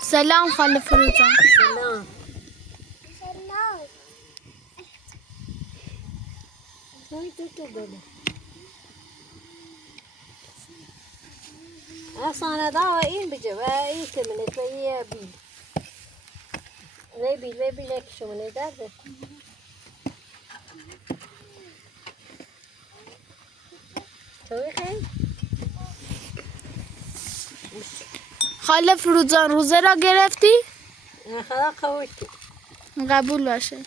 سلام خاله فروزان. سلام. أصلا دعوة إيه بجوا إيه كمان تلاقيه بيل لك شو من ده توي خير خاله فروزان روزه را گرفتی؟ خلاص خوشت قبول باشه.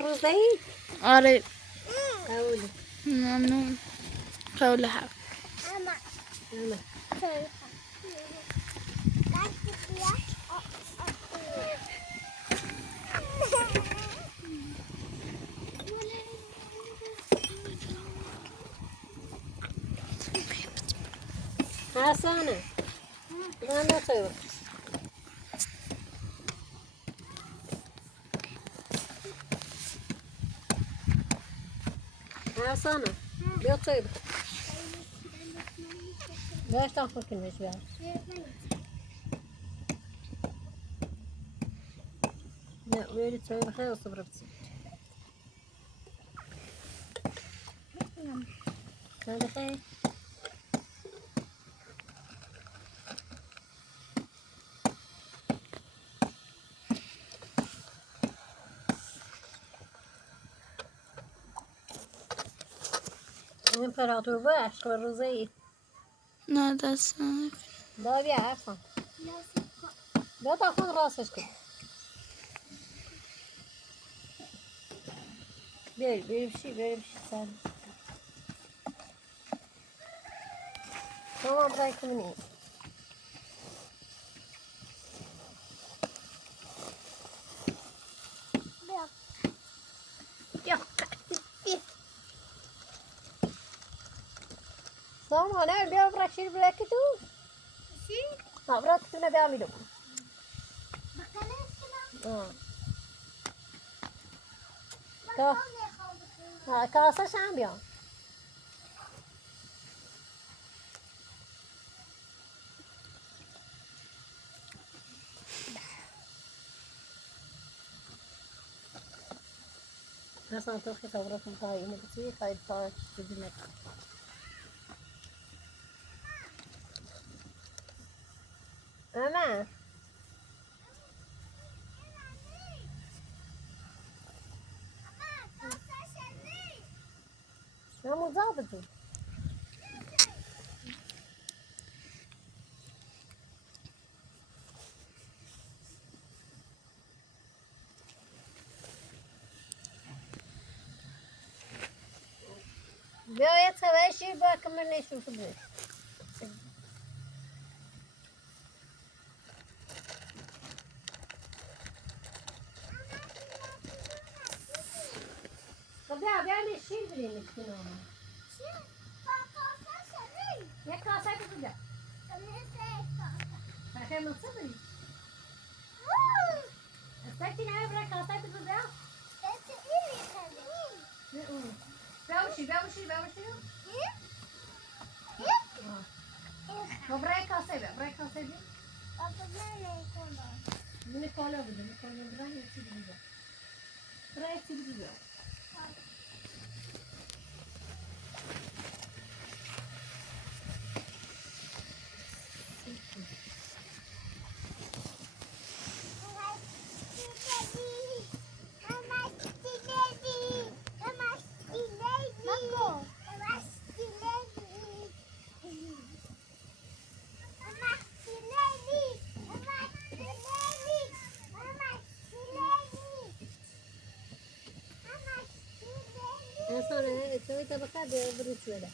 روزه ای؟ آره قبول. ممنون. خیلی حق. حسنه من نخیر حسنه بیا توی باش تا فکرش بیار نه ولی توی بخیر صبر بسی توی بخیر امپراتور با عشق و روزه ای نه دست نکن. دا بیا حسن بیا تا خود راستش کن بریم شی سر شما برای کنی بیا سامانه بیا برای شیر بلکی تو برای تو نبیا میدم کاسش هم بیا اصلا تو خیلی صبرتون پایینه بسیاری خیلی پاک ببینید ماما همون زابطون بیا یه طبعه شیر با که من نشوفه بود بیا یه شیر بریم کنم یک کاسه تو بیا کاسه مصر بریم استاکی نه برای کاسه تو بیا بیا برای کاسه بیا من کالا بده برای چی بیا اصلا توی طبقه بروش بده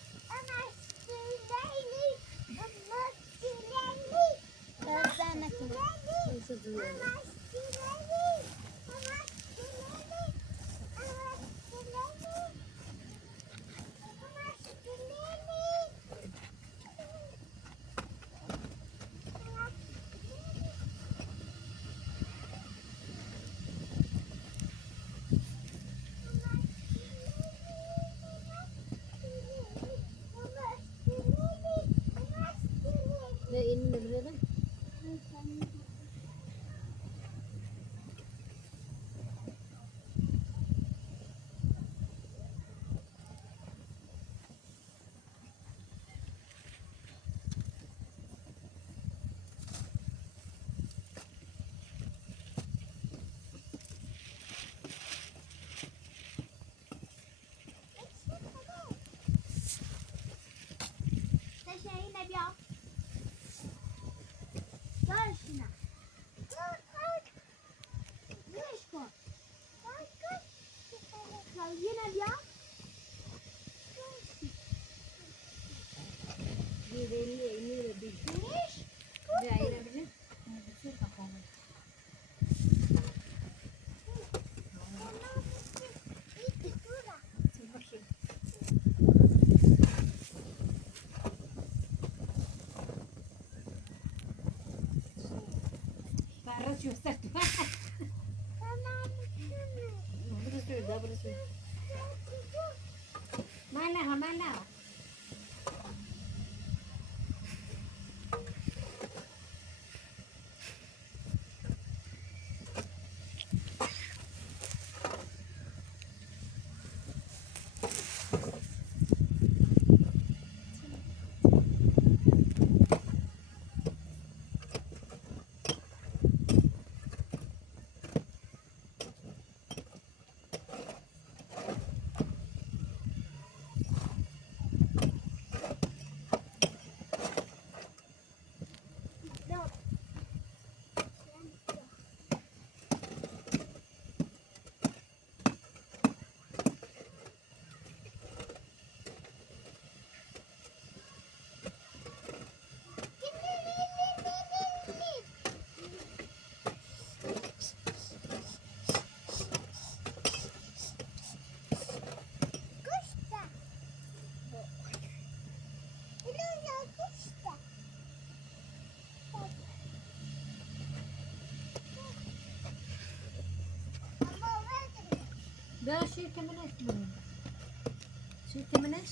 Mana, mana? ده شيء كمناش بني شيء كمناش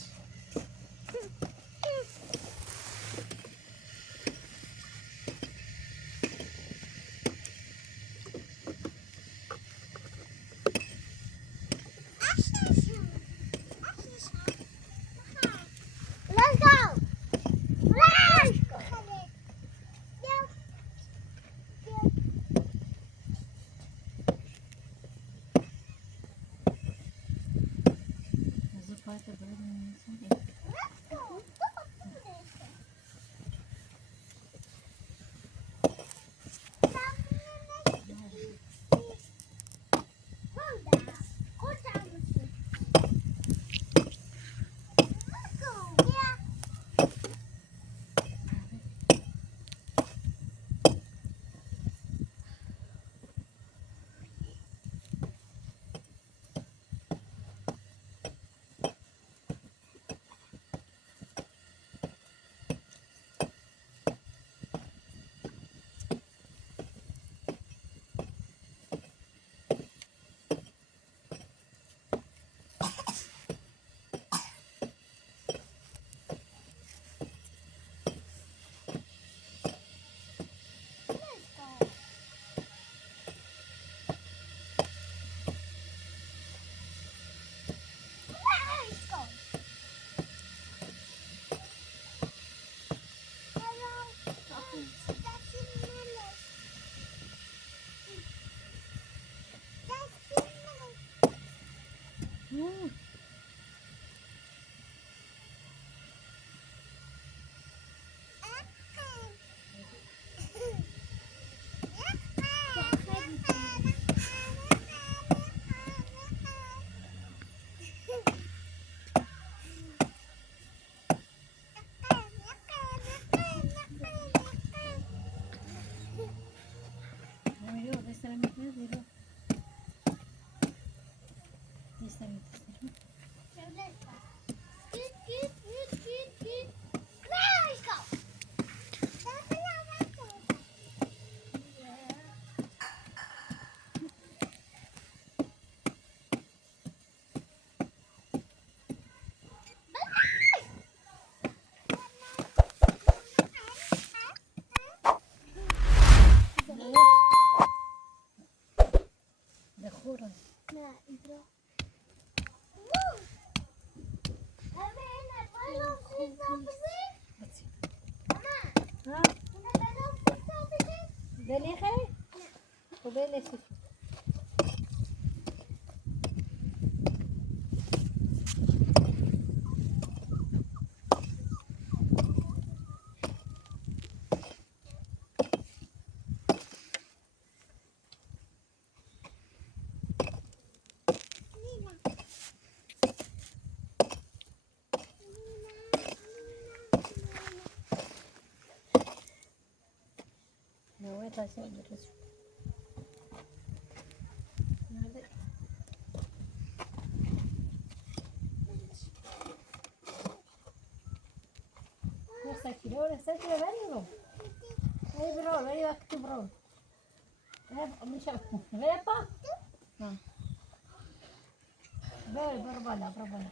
बरोबर बरोबर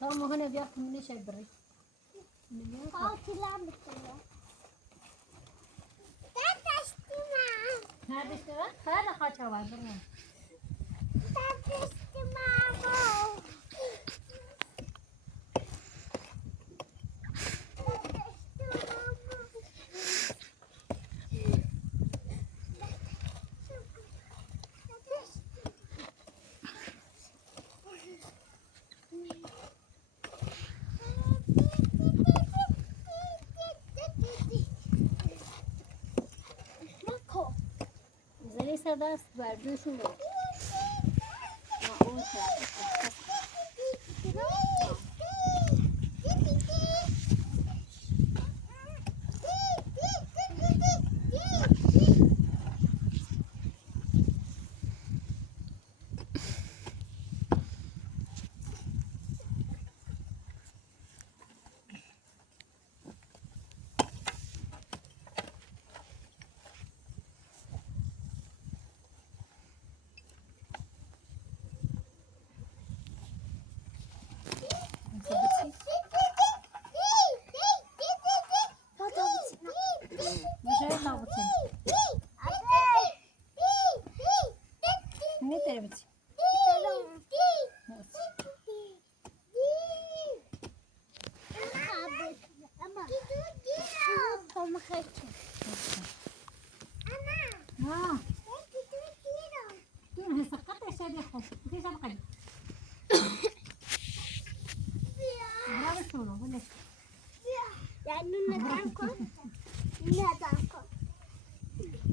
صار ما هنا بياكل من ايش البري هذا اشترى هذا خاطر واحد زي سداس بردوشون بود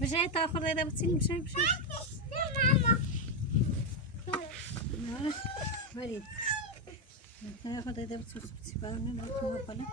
مش هي تاخذ هذا بتصير مش بريد تاخذ هذا بتصير بان لا تقول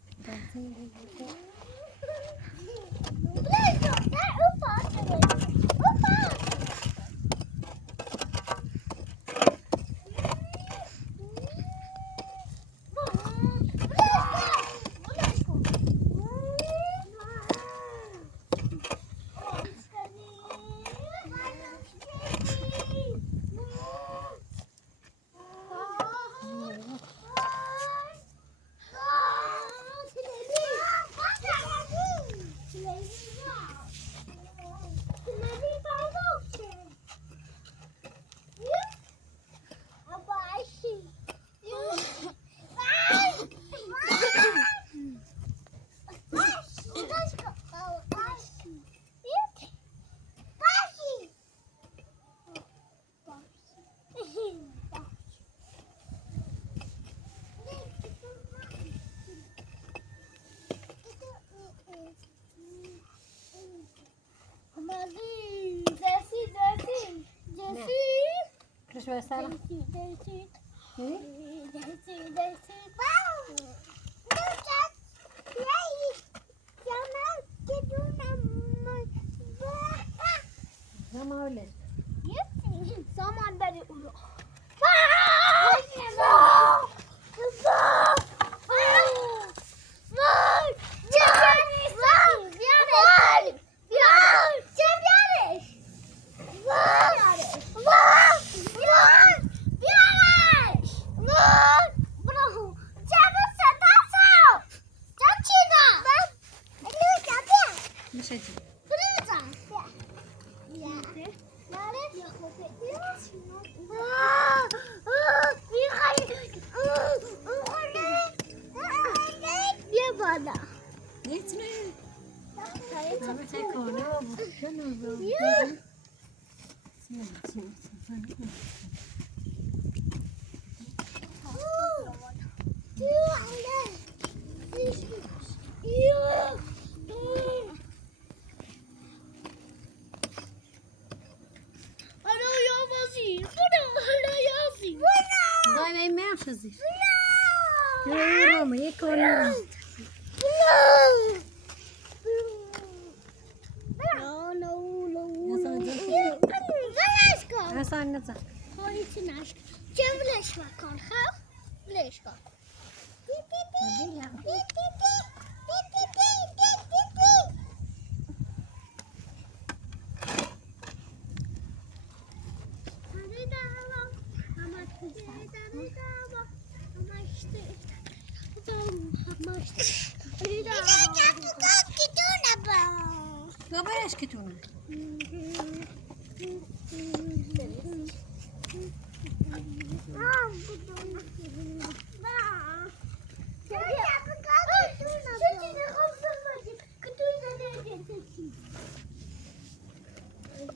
ميبي به سر زمان سامان بری اونو میشه چی؟ بیا بالا میتونه همه تکانه و بکنه و دای بای من خزیر ماما یک کنه حسن نزن چه بلش مکن خب بلش کن گابرش که تونه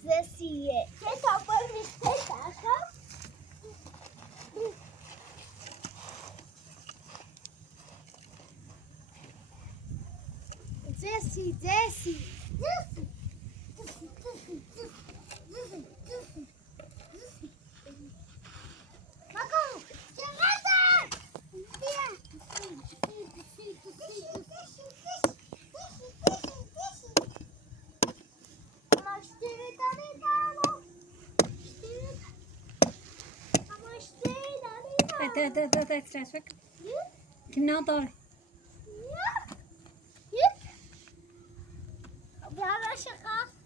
زسیه چه تاپر میشه Jesse. ده اكستراس فك كنا طاري Bra, Chica.